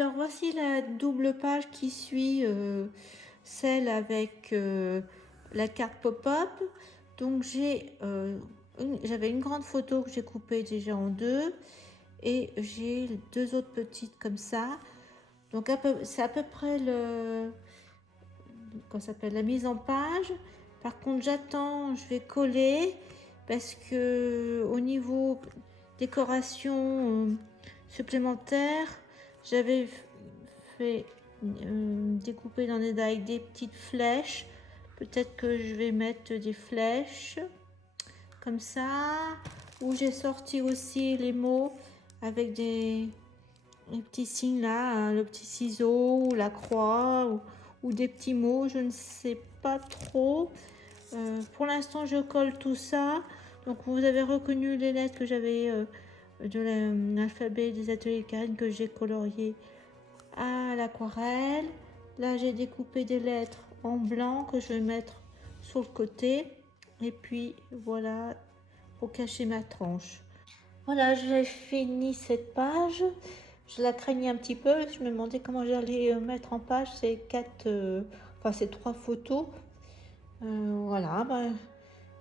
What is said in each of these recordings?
Alors voici la double page qui suit celle avec la carte pop-up. Donc j'avais une grande photo que j'ai coupée déjà en deux et j'ai deux autres petites comme ça. Donc c'est à peu près comment s'appelle, la mise en page. Par contre j'attends, je vais coller parce que au niveau décoration supplémentaire, j'avais fait découper dans des die des petites flèches. Peut-être que je vais mettre des flèches comme ça, où j'ai sorti aussi les mots avec des petits signes là, hein, le petit ciseau ou la croix ou des petits mots, je ne sais pas trop. Pour l'instant je colle tout ça. Donc vous avez reconnu les lettres que j'avais de l'alphabet des ateliers Karine que j'ai colorié à l'aquarelle. Là j'ai découpé des lettres en blanc que je vais mettre sur le côté, et puis voilà pour cacher ma tranche. Voilà, j'ai fini cette page. Je la craignais un petit peu, je me demandais comment j'allais mettre en page ces ces trois photos. Voilà,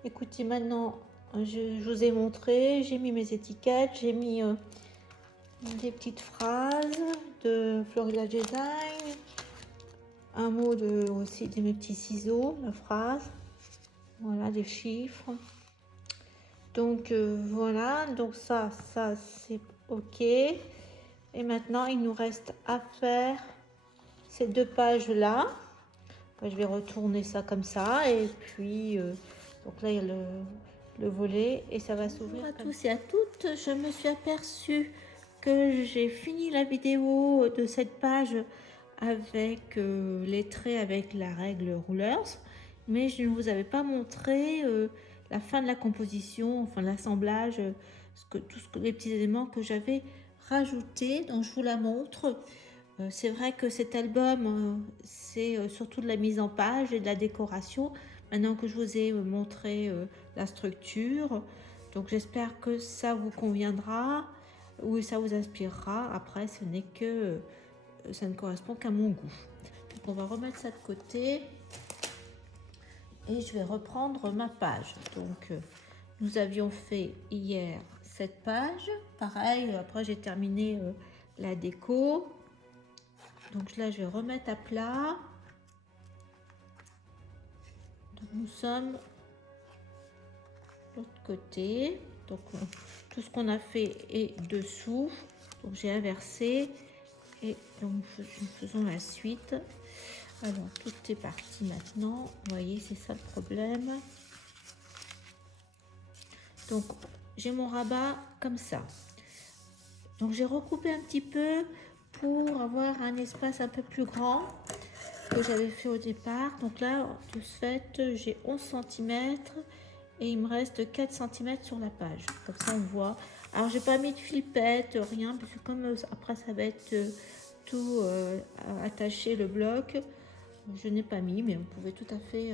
écoutez, maintenant je vous ai montré, j'ai mis mes étiquettes, j'ai mis des petites phrases de Florida Design, un mot aussi de mes petits ciseaux, la phrase, voilà, des chiffres. Donc voilà, donc ça c'est ok. Et maintenant il nous reste à faire ces deux pages là. Je vais retourner ça comme ça, et puis donc là il y a le volet et ça va s'ouvrir. Bonjour à tous et à toutes, je me suis aperçue que j'ai fini la vidéo de cette page avec les traits avec la règle Rulers, mais je ne vous avais pas montré la fin de la composition, enfin l'assemblage, les petits éléments que j'avais rajoutés, donc je vous la montre. C'est vrai que cet album, c'est surtout de la mise en page et de la décoration. Maintenant que je vous ai montré la structure, donc j'espère que ça vous conviendra ou ça vous inspirera. Après, ce n'est que ça ne correspond qu'à mon goût. Donc on va remettre ça de côté et je vais reprendre ma page. Donc nous avions fait hier cette page. Pareil, après j'ai terminé la déco. Donc là, je vais remettre à plat. Donc nous sommes de l'autre côté. Donc tout ce qu'on a fait est dessous. Donc j'ai inversé et donc nous faisons la suite. Alors tout est parti maintenant. Vous voyez, c'est ça le problème. Donc j'ai mon rabat comme ça. Donc j'ai recoupé un petit peu pour avoir un espace un peu plus grand que j'avais fait au départ. Donc là, de ce fait, j'ai 11 cm et il me reste 4 cm sur la page. Comme ça, on voit. Alors, j'ai pas mis de filpette, rien, parce que comme après, ça va être tout attaché, le bloc, je n'ai pas mis, mais vous pouvez tout à fait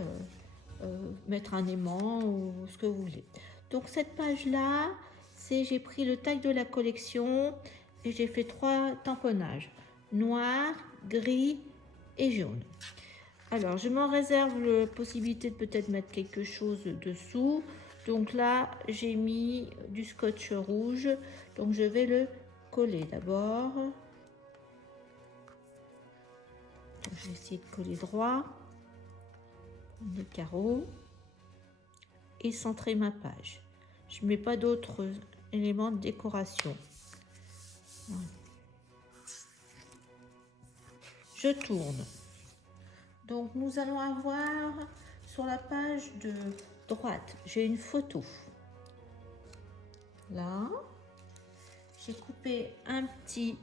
mettre un aimant ou ce que vous voulez. Donc, cette page-là, j'ai pris le tag de la collection et j'ai fait 3 tamponnages. Noir, gris et jaune. Alors, je m'en réserve la possibilité de peut-être mettre quelque chose dessous. Donc là, j'ai mis du scotch rouge. Donc, je vais le coller d'abord. Je vais essayer de coller droit. Les carreaux. Et centrer ma page. Je ne mets pas d'autres éléments de décoration. Voilà. Je tourne. Donc nous allons avoir sur la page de droite, j'ai une photo. Là, j'ai coupé un petit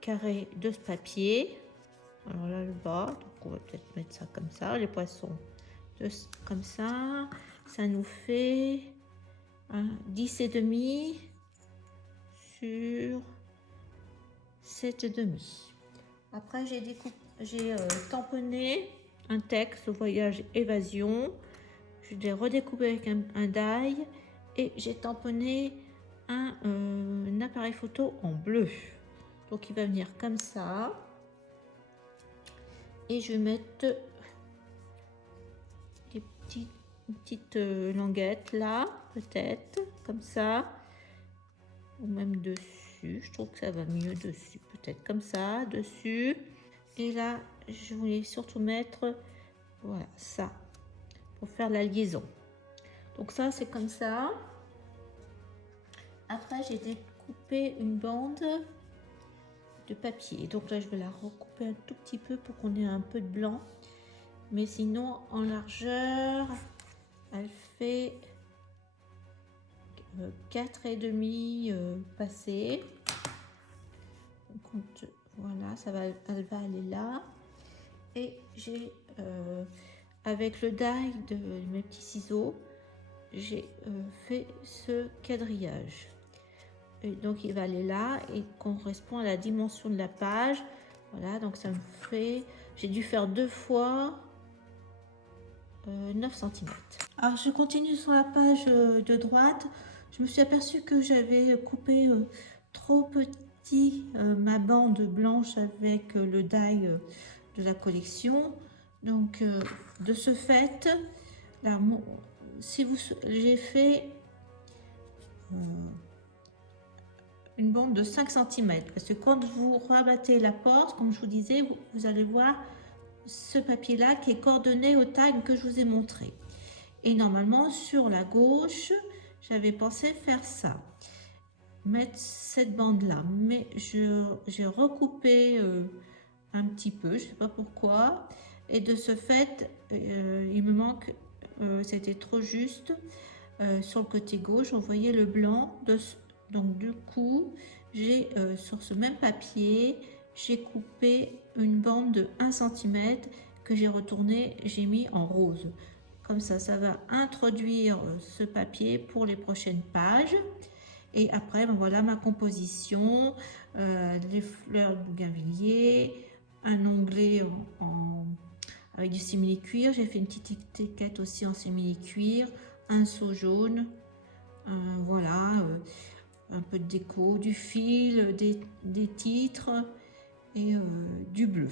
carré de ce papier. Alors là, le bas, donc on va peut-être mettre ça comme ça, les poissons comme ça. Ça nous fait 10,5 sur 7,5. Après, j'ai tamponné un texte, voyage évasion. Je l'ai redécoupé avec un die et j'ai tamponné un appareil photo en bleu. Donc il va venir comme ça. Et je vais mettre des petites languettes là, peut-être, comme ça. Ou même dessus. Je trouve que ça va mieux dessus. Peut-être comme ça, dessus. Et là, je voulais surtout mettre, voilà, ça. Pour faire la liaison. Donc ça, c'est comme ça. Après, j'ai découpé une bande de papier. Donc là, je vais la recouper un tout petit peu pour qu'on ait un peu de blanc. Mais sinon, en largeur, elle fait 4,5 passé. Donc, voilà, elle va aller là. Et j'ai, avec le die de mes petits ciseaux, j'ai fait ce quadrillage. Et donc il va aller là et correspond à la dimension de la page. Voilà, donc ça me fait, j'ai dû faire 2 fois 9 cm. Alors je continue sur la page de droite. Je me suis aperçue que j'avais coupé trop petit ma bande blanche avec le die de la collection. Donc de ce fait, là, si vous, j'ai fait une bande de 5 cm parce que quand vous rabattez la porte, comme je vous disais, vous allez voir ce papier là qui est coordonné au tag que je vous ai montré. Et normalement sur la gauche, j'avais pensé faire ça, mettre cette bande là, mais j'ai recoupé un petit peu, je sais pas pourquoi, et de ce fait il me manque, c'était trop juste sur le côté gauche, on voyait le blanc de donc du coup j'ai sur ce même papier j'ai coupé une bande de 1 cm que j'ai retourné, j'ai mis en rose. Comme ça va introduire ce papier pour les prochaines pages. Et après, ben voilà ma composition, les fleurs de bougainvillier, un onglet avec du simili-cuir. J'ai fait une petite étiquette aussi en simili-cuir, un seau jaune, voilà, un peu de déco, du fil, des titres et du bleu.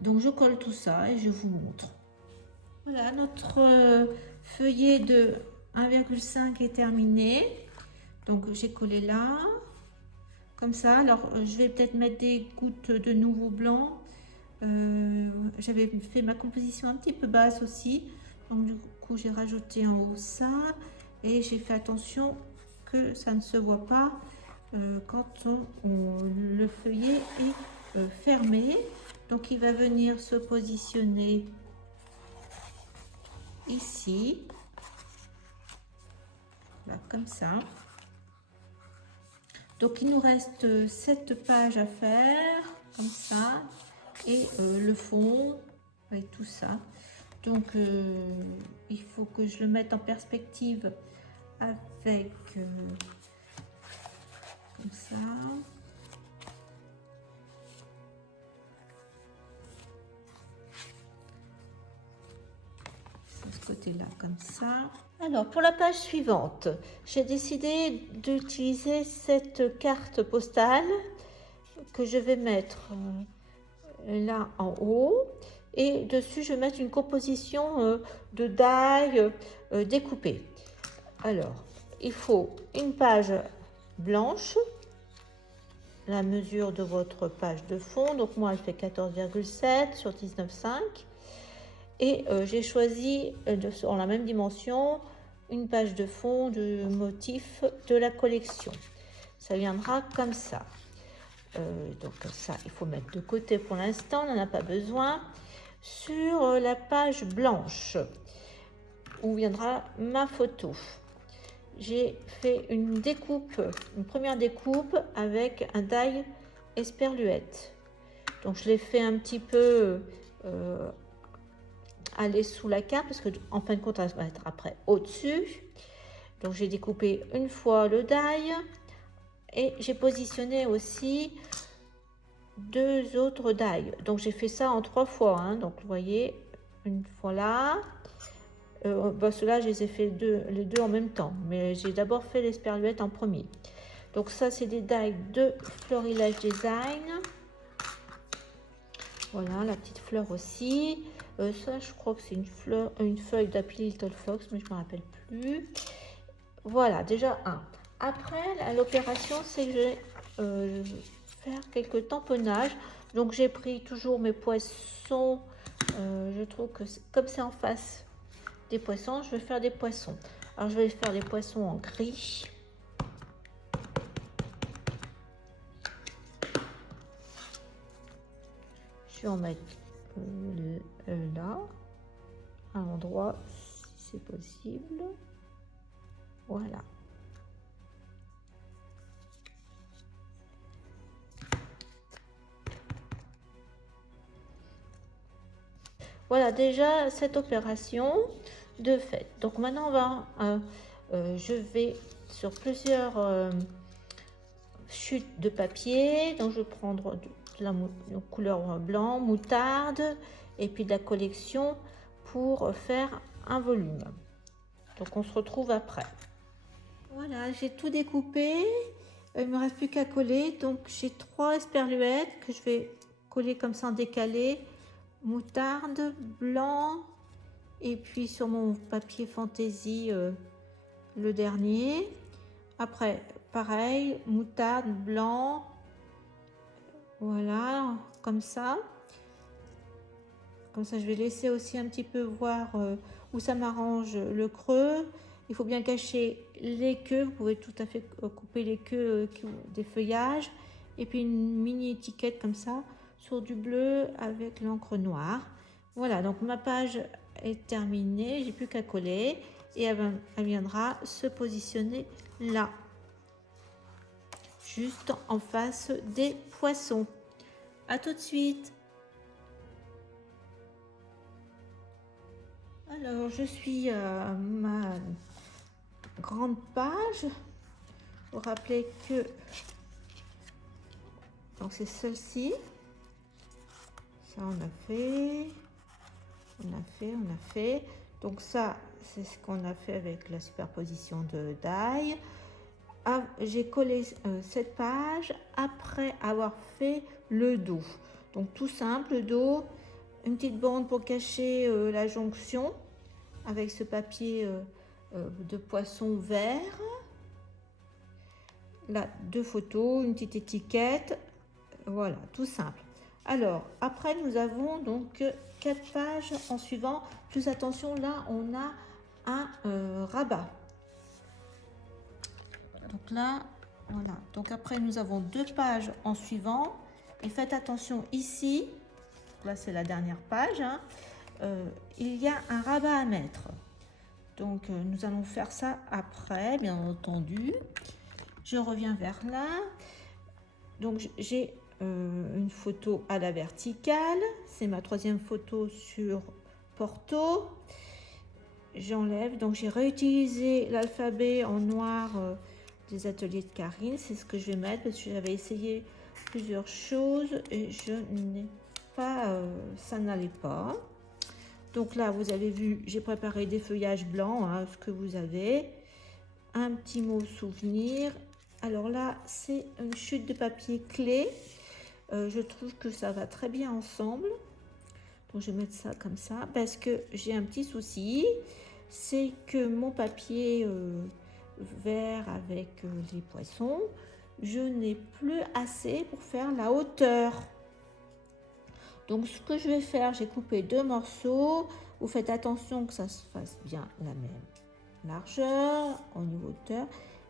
Donc je colle tout ça et je vous montre. Voilà, notre feuillet de 1,5 est terminé. Donc j'ai collé là, comme ça. Alors je vais peut-être mettre des gouttes de nouveau blanc. J'avais fait ma composition un petit peu basse aussi. Donc du coup j'ai rajouté en haut ça. Et j'ai fait attention que ça ne se voit pas quand le feuillet est fermé. Donc il va venir se positionner ici, là, comme ça. Donc il nous reste 7 pages à faire, comme ça, et le fond et tout ça. Donc il faut que je le mette en perspective avec comme ça. De ce côté-là, comme ça. Alors, pour la page suivante, j'ai décidé d'utiliser cette carte postale que je vais mettre là en haut. Et dessus, je vais mettre une composition de die découpée. Alors, il faut une page blanche, la mesure de votre page de fond. Donc, moi, elle fait 14,7 sur 19,5. Et j'ai choisi en la même dimension une page de fond de motif de la collection. Ça viendra comme ça. Donc ça, il faut mettre de côté pour l'instant, on n'en a pas besoin. Sur la page blanche, où viendra ma photo, j'ai fait une découpe, une première découpe avec un die esperluette. Donc je l'ai fait un petit peu aller sous la carte parce que en fin de compte elle va être après au-dessus. Donc j'ai découpé une fois le die et j'ai positionné aussi 2 autres die. Donc j'ai fait ça en 3 fois, hein. Donc vous voyez, une fois là, ceux-là je les ai fait les deux en même temps, mais j'ai d'abord fait l'esperluette en premier. Donc ça, c'est des die de Florilège Design. Voilà, la petite fleur aussi. Ça, je crois que c'est une feuille d'Happy Little Fox, mais je ne me rappelle plus. Voilà, déjà un. Après, l'opération, c'est que je vais faire quelques tamponnages. Donc, j'ai pris toujours mes poissons. Je trouve que comme c'est en face des poissons, je vais faire des poissons. Alors, je vais faire des poissons en gris. Je vais en mettre là, à l'endroit, si c'est possible. Voilà. Voilà déjà cette opération de fait. Donc maintenant on va, je vais sur plusieurs chutes de papier. Donc je vais prendre de la couleur blanc, moutarde et puis de la collection pour faire un volume. Donc on se retrouve après. Voilà, j'ai tout découpé. Il me reste plus qu'à coller. Donc j'ai 3 esperluettes que je vais coller comme ça en décalé. Moutarde, blanc, et puis sur mon papier fantaisie le dernier. Après, pareil, moutarde, blanc, voilà, comme ça. Comme ça, je vais laisser aussi un petit peu voir où ça m'arrange le creux. Il faut bien cacher les queues. Vous pouvez tout à fait couper les queues des feuillages. Et puis une mini étiquette comme ça sur du bleu avec l'encre noire. Voilà, donc ma page est terminée. J'ai plus qu'à coller et elle viendra se positionner là, juste en face des poissons. À tout de suite. Alors, je suis à ma grande page. Vous vous rappelez que donc c'est celle-ci. Ça, on a fait. Donc ça, c'est ce qu'on a fait avec la superposition de die. Ah, j'ai collé cette page après avoir fait le dos. Donc tout simple, le dos, une petite bande pour cacher la jonction avec ce papier de poisson vert. Là, 2 photos, une petite étiquette. Voilà, tout simple. Alors, après, nous avons donc 4 pages en suivant. Plus attention, là, on a un rabat. Donc là, voilà. Donc après, nous avons 2 pages en suivant. Et faites attention ici. Là, c'est la dernière page. Hein, il y a un rabat à mettre. Donc, nous allons faire ça après, bien entendu. Je reviens vers là. Donc, j'ai une photo à la verticale. C'est ma 3e photo sur Porto. J'enlève. Donc, j'ai réutilisé l'alphabet en noir des ateliers de Karine. C'est ce que je vais mettre parce que j'avais essayé plusieurs choses et je n'ai pas, ça n'allait pas. Donc là, vous avez vu, j'ai préparé des feuillages blancs, hein, ce que vous avez. Un petit mot souvenir. Alors là, c'est une chute de papier clé. Je trouve que ça va très bien ensemble. Donc je vais mettre ça comme ça parce que j'ai un petit souci. C'est que mon papier vert avec les poissons, je n'ai plus assez pour faire la hauteur. Donc ce que je vais faire, j'ai coupé 2 morceaux. Vous faites attention que ça se fasse bien la même largeur, au niveau hauteur.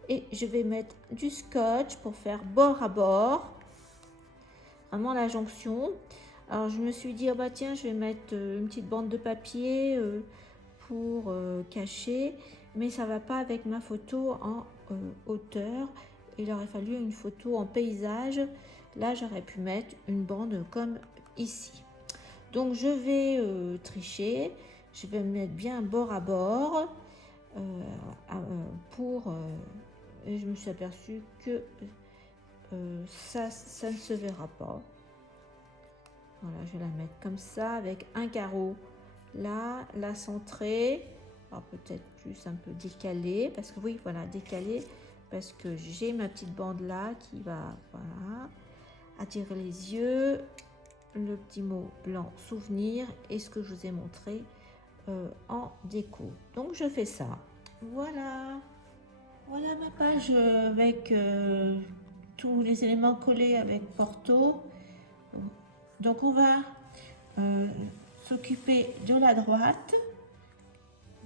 Et je vais mettre du scotch pour faire bord à bord. Vraiment la jonction. Alors je me suis dit, oh bah tiens, je vais mettre une petite bande de papier pour cacher. Mais ça ne va pas avec ma photo en hauteur. Il aurait fallu une photo en paysage. Là, j'aurais pu mettre une bande comme ici. Donc je vais tricher. Je vais me mettre bien bord à bord et je me suis aperçue que ça ne se verra pas. Voilà, je vais la mettre comme ça avec un carreau là, la centrée. Alors peut-être plus un peu décalé parce que oui, voilà, décalé parce que j'ai ma petite bande là qui va, voilà, attirer les yeux. Le petit mot blanc souvenir et ce que je vous ai montré en déco. Donc je fais ça. Voilà. Voilà ma page avec tous les éléments collés avec Porto. Donc on va s'occuper de la droite.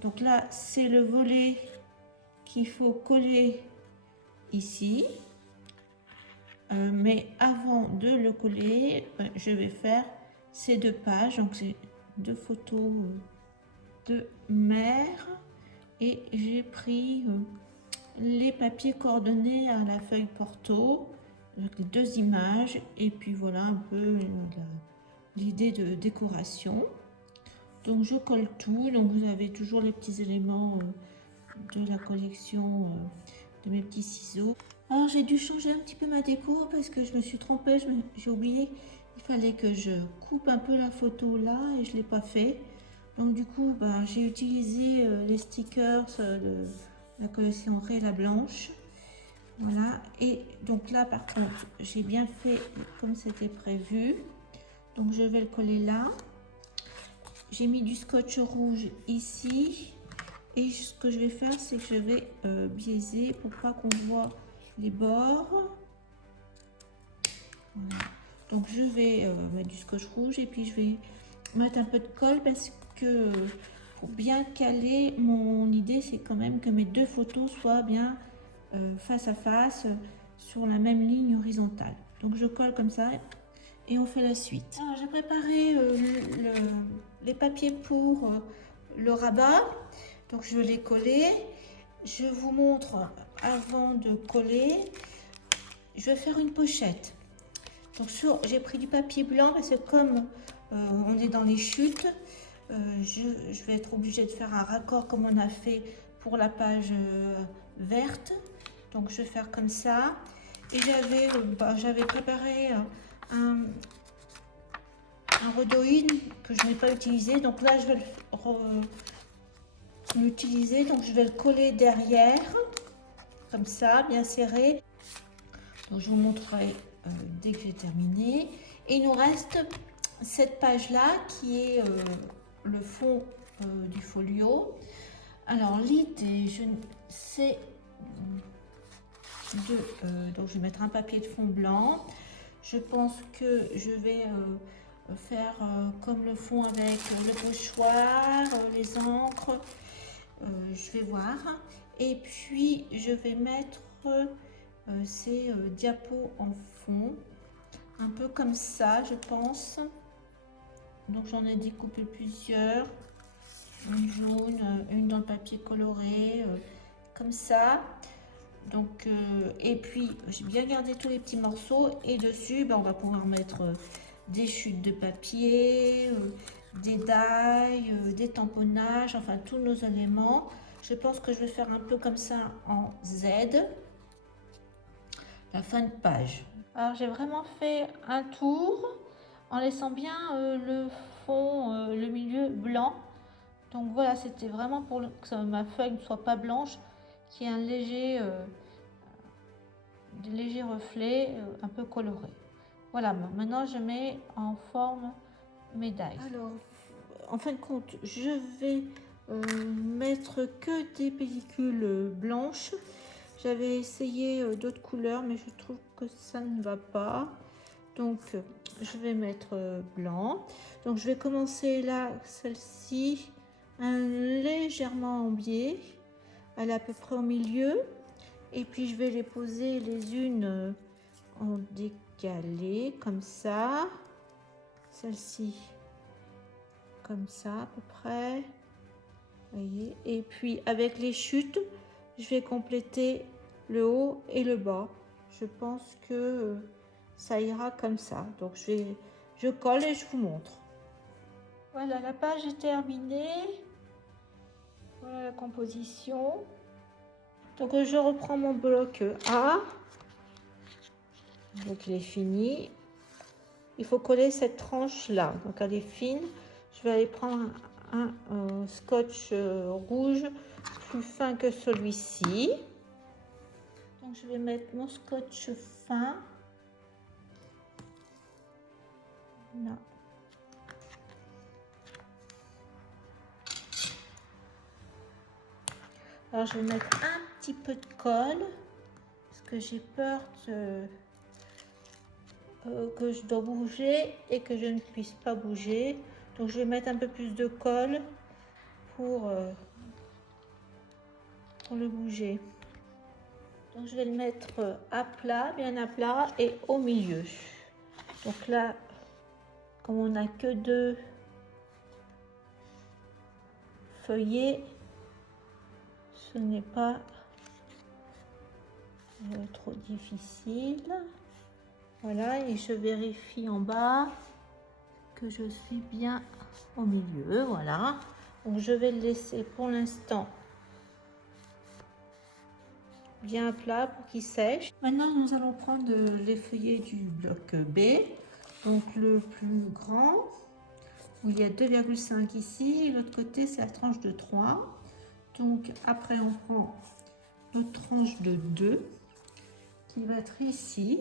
Donc là c'est le volet qu'il faut coller ici. Mais avant de le coller, je vais faire ces deux pages. Donc c'est deux photos de mère et j'ai pris les papiers coordonnés à la feuille Porto avec les deux images et puis voilà un peu l'idée de décoration. Donc je colle tout. Donc vous avez toujours les petits éléments de la collection de mes petits ciseaux. Alors j'ai dû changer un petit peu ma déco parce que je me suis trompée, j'ai oublié, il fallait que je coupe un peu la photo là et je ne l'ai pas fait. Donc du coup j'ai utilisé les stickers de la collection Réla Blanche. Voilà, et donc là par contre j'ai bien fait comme c'était prévu. Donc je vais le coller là. J'ai mis du scotch rouge ici. Et ce que je vais faire, c'est que je vais biaiser pour pas qu'on voit les bords. Voilà. Donc je vais mettre du scotch rouge et puis je vais mettre un peu de colle parce que pour bien caler, mon idée c'est quand même que mes deux photos soient bien face à face sur la même ligne horizontale. Donc je colle comme ça et on fait la suite. Alors j'ai préparé les papiers pour le rabat. Donc je vais les coller. Je vous montre avant de coller. Je vais faire une pochette. Donc j'ai pris du papier blanc parce que comme on est dans les chutes, je vais être obligée de faire un raccord comme on a fait pour la page verte. Donc je vais faire comme ça. Et j'avais préparé un rhodoïne que je n'ai pas utilisé. Donc là je vais l'utiliser, donc je vais le coller derrière comme ça, bien serré. Donc je vous montrerai dès que j'ai terminé. Et il nous reste cette page là qui est le fond du folio. Alors l'idée, c'est donc je vais mettre un papier de fond blanc. Je pense que je vais faire comme le fond avec le pochoir, les encres. Je vais voir. Et puis je vais mettre ces diapos en fond. Un peu comme ça, je pense. Donc j'en ai découpé plusieurs. Une jaune, une dans le papier coloré, comme ça. Donc, et puis j'ai bien gardé tous les petits morceaux. Et dessus, on va pouvoir mettre des chutes de papier, des dailles, des tamponnages, enfin tous nos éléments. Je pense que je vais faire un peu comme ça en Z. La fin de page. Alors j'ai vraiment fait un tour en laissant bien le fond, le milieu blanc. Donc voilà, c'était vraiment pour que ma feuille ne soit pas blanche, qu'il y ait un léger, des légers reflets un peu colorés. Voilà, maintenant je mets en forme médaille. Alors, en fin de compte, je vais mettre que des pellicules blanches. J'avais essayé d'autres couleurs, mais je trouve que ça ne va pas. Donc, je vais mettre blanc. Donc, je vais commencer là, celle-ci, légèrement en biais. Elle est à peu près au milieu. Et puis, je vais les poser les unes en décalé, comme ça. Celle-ci, comme ça, à peu près. Voyez. Et puis, avec les chutes, je vais compléter le haut et le bas. Je pense que ça ira comme ça. Donc je colle et je vous montre. Voilà, la page est terminée. Voilà la composition. Donc je reprends mon bloc A. Donc il est fini. Il faut coller cette tranche là. Donc elle est fine. Je vais aller prendre un scotch rouge plus fin que celui-ci. Donc je vais mettre mon scotch fin. Là. Alors je vais mettre un petit peu de colle parce que j'ai peur que je dois bouger et que je ne puisse pas bouger. Donc je vais mettre un peu plus de colle pour le bouger. Donc je vais le mettre à plat, bien à plat et au milieu. Donc là, comme on n'a que 2 feuillets, ce n'est pas trop difficile. Voilà, et je vérifie en bas que je suis bien au milieu. Voilà, donc je vais le laisser pour l'instant bien plat pour qu'il sèche. Maintenant, nous allons prendre les feuillets du bloc B, donc le plus grand, où il y a 2,5 ici, l'autre côté c'est la tranche de 3. Donc après on prend notre tranche de 2 qui va être ici.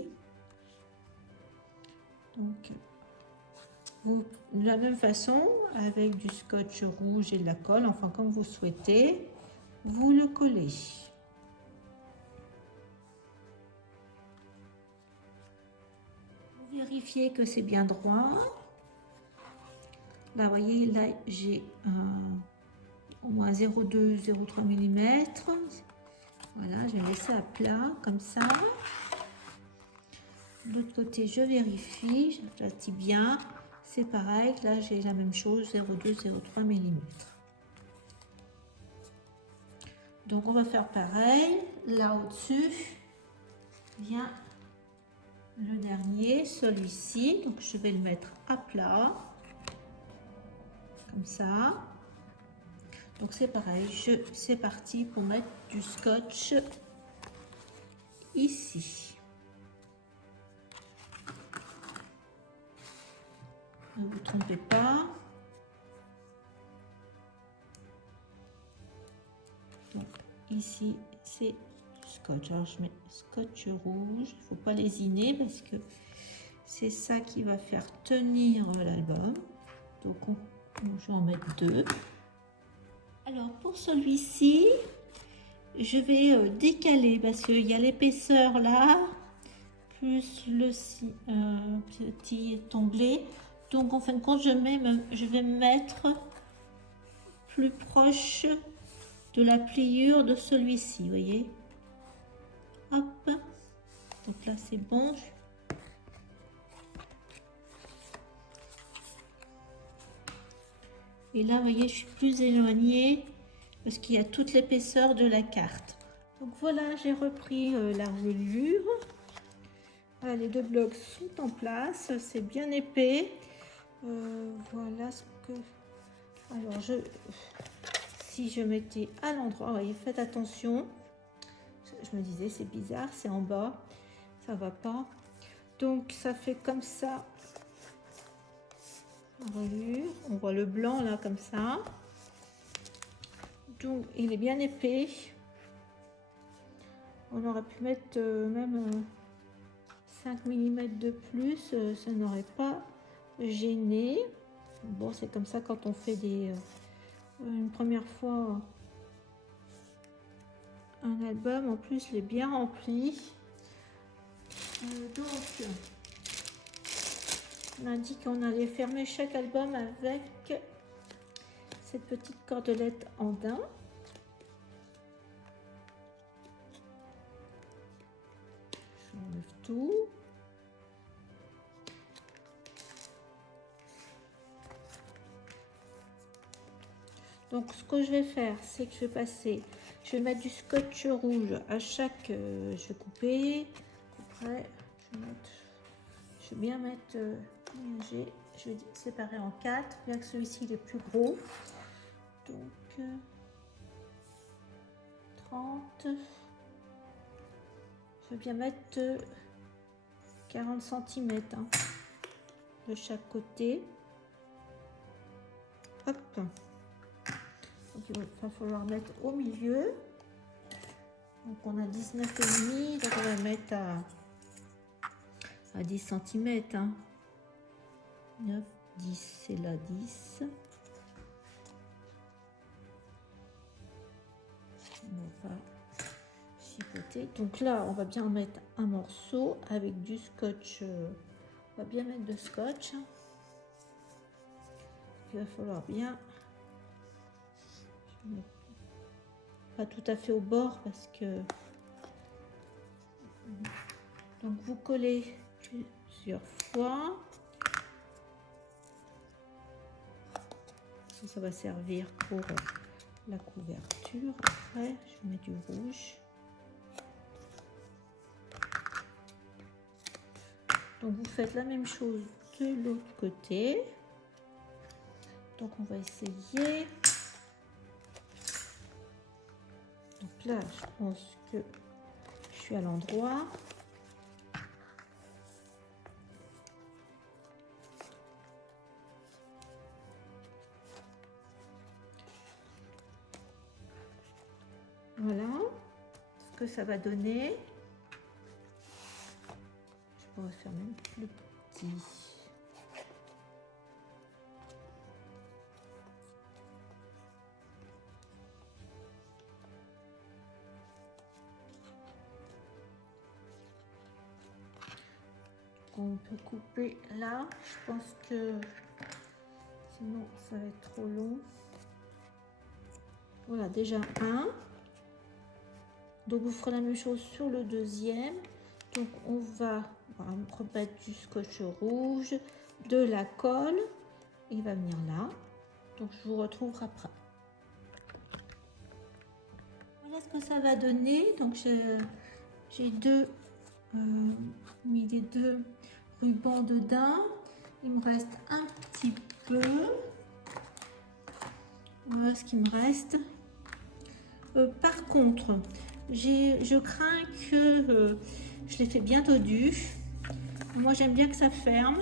Donc de la même façon, avec du scotch rouge et de la colle, enfin comme vous souhaitez, vous le collez. Vérifiez que c'est bien droit. Là, vous voyez, là j'ai au moins 0,2, 0,3 mm. Voilà, je vais laisser à plat comme ça. De l'autre côté, je vérifie, j'aplatis bien. C'est pareil, là j'ai la même chose, 0,2, 0,3 mm. Donc on va faire pareil. Là au-dessus vient le dernier, celui-ci. Donc je vais le mettre à plat, comme ça. Donc c'est pareil, c'est parti pour mettre du scotch ici. Ne vous trompez pas. Donc ici c'est du scotch. Alors je mets scotch rouge, il ne faut pas lésiner parce que c'est ça qui va faire tenir l'album. Donc je vais en mettre 2. Alors pour celui-ci, je vais décaler parce qu'il y a l'épaisseur là, plus le petit onglet. Donc en fin de compte, je vais me mettre plus proche de la pliure de celui-ci, vous voyez. Hop. Donc là c'est bon. Et là, vous voyez, je suis plus éloignée parce qu'il y a toute l'épaisseur de la carte. Donc voilà, j'ai repris la reliure. Voilà, les 2 blocs sont en place, c'est bien épais. Voilà ce que... Alors, si je mettais à l'endroit, vous voyez, faites attention. Je me disais, c'est bizarre, c'est en bas, ça va pas. Donc, ça fait comme ça. Reliure. On voit le blanc là comme ça. Donc il est bien épais. On aurait pu mettre même 5 mm de plus, ça n'aurait pas gêné. Bon, c'est comme ça quand on fait une première fois un album. En plus, il est bien rempli. Donc on a dit qu'on allait fermer chaque album avec cette petite cordelette en daim. J'enlève tout. Donc ce que je vais faire, c'est que je vais mettre du scotch rouge à chaque, je vais couper. Après, je vais bien mettre, je vais séparer en 4, bien que celui-ci est plus gros. Donc 30. Je vais bien mettre 40 cm de chaque côté. Hop. Donc il va falloir mettre au milieu. Donc on a 19,5, donc on va mettre à 10 cm. Hein. 9, 10, c'est là 10. On va chipoter. Donc là, on va bien mettre un morceau avec du scotch. On va bien mettre de scotch. Il va falloir bien. Je vais mettre pas tout à fait au bord parce que. Donc vous collez plusieurs fois. Ça va servir pour la couverture. Après, je mets du rouge. Donc vous faites la même chose de l'autre côté. Donc on va essayer. Donc là, je pense que je suis à l'endroit. Voilà ce que ça va donner. Je pourrais faire même plus petit. On peut couper là. Je pense que sinon ça va être trop long. Voilà, déjà un. Donc vous ferez la même chose sur le deuxième. Donc on va remettre du scotch rouge, de la colle. Il va venir là. Donc je vous retrouve après. Voilà ce que ça va donner. Donc j'ai mis les deux rubans dedans. Il me reste un petit peu. Voilà ce qu'il me reste. Par contre, je crains que je l'ai fait bien dodu. Moi, j'aime bien que ça ferme.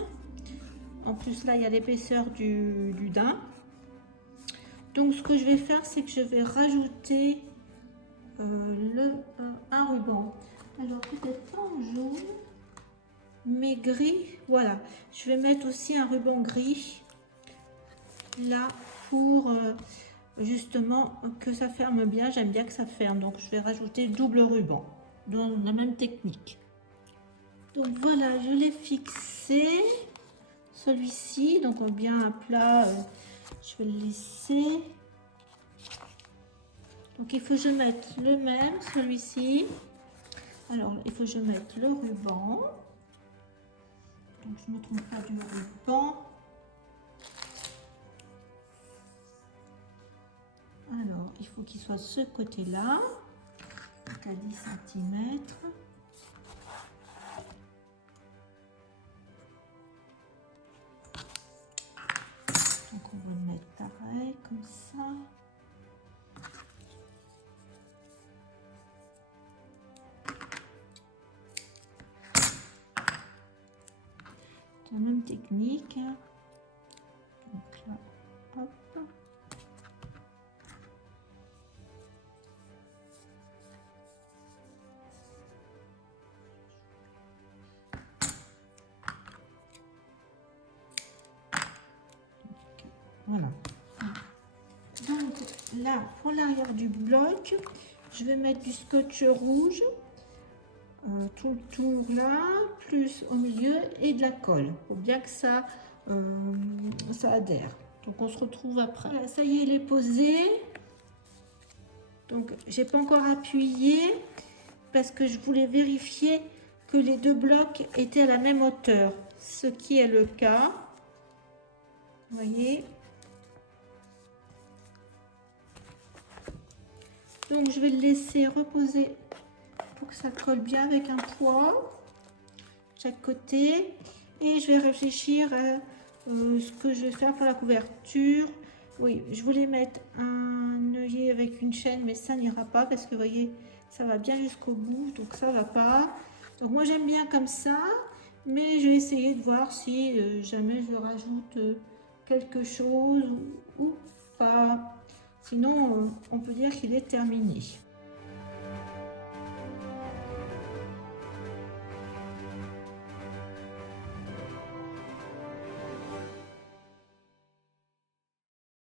En plus, là, il y a l'épaisseur du daim. Donc, ce que je vais faire, c'est que je vais rajouter un ruban. Alors, peut-être pas en jaune, mais gris. Voilà. Je vais mettre aussi un ruban gris là pour justement que ça ferme bien. J'aime bien que ça ferme, donc je vais rajouter double ruban dans la même technique. Donc voilà, je l'ai fixé, celui-ci, donc bien à plat, je vais le laisser. Donc il faut que je mette le même, celui-ci. Alors il faut que je mette le ruban, donc je ne me trompe pas du ruban. Alors, il faut qu'il soit ce côté-là, à 10 cm. Donc, on va le mettre pareil, comme ça. C'est la même technique. Donc là, hop. Voilà. Donc là, pour l'arrière du bloc, je vais mettre du scotch rouge tout le tour là, plus au milieu et de la colle pour bien que ça adhère. Donc on se retrouve après. Voilà, ça y est, il est posé. Donc j'ai pas encore appuyé parce que je voulais vérifier que les deux blocs étaient à la même hauteur, ce qui est le cas. Vous voyez. Donc je vais le laisser reposer pour que ça colle bien avec un poids chaque côté, et je vais réfléchir à ce que je vais faire pour la couverture. Oui, je voulais mettre un œillet avec une chaîne, mais ça n'ira pas parce que vous voyez, ça va bien jusqu'au bout, donc ça va pas. Donc moi j'aime bien comme ça, mais je vais essayer de voir si jamais je rajoute quelque chose ou pas. Sinon on peut dire qu'il est terminé.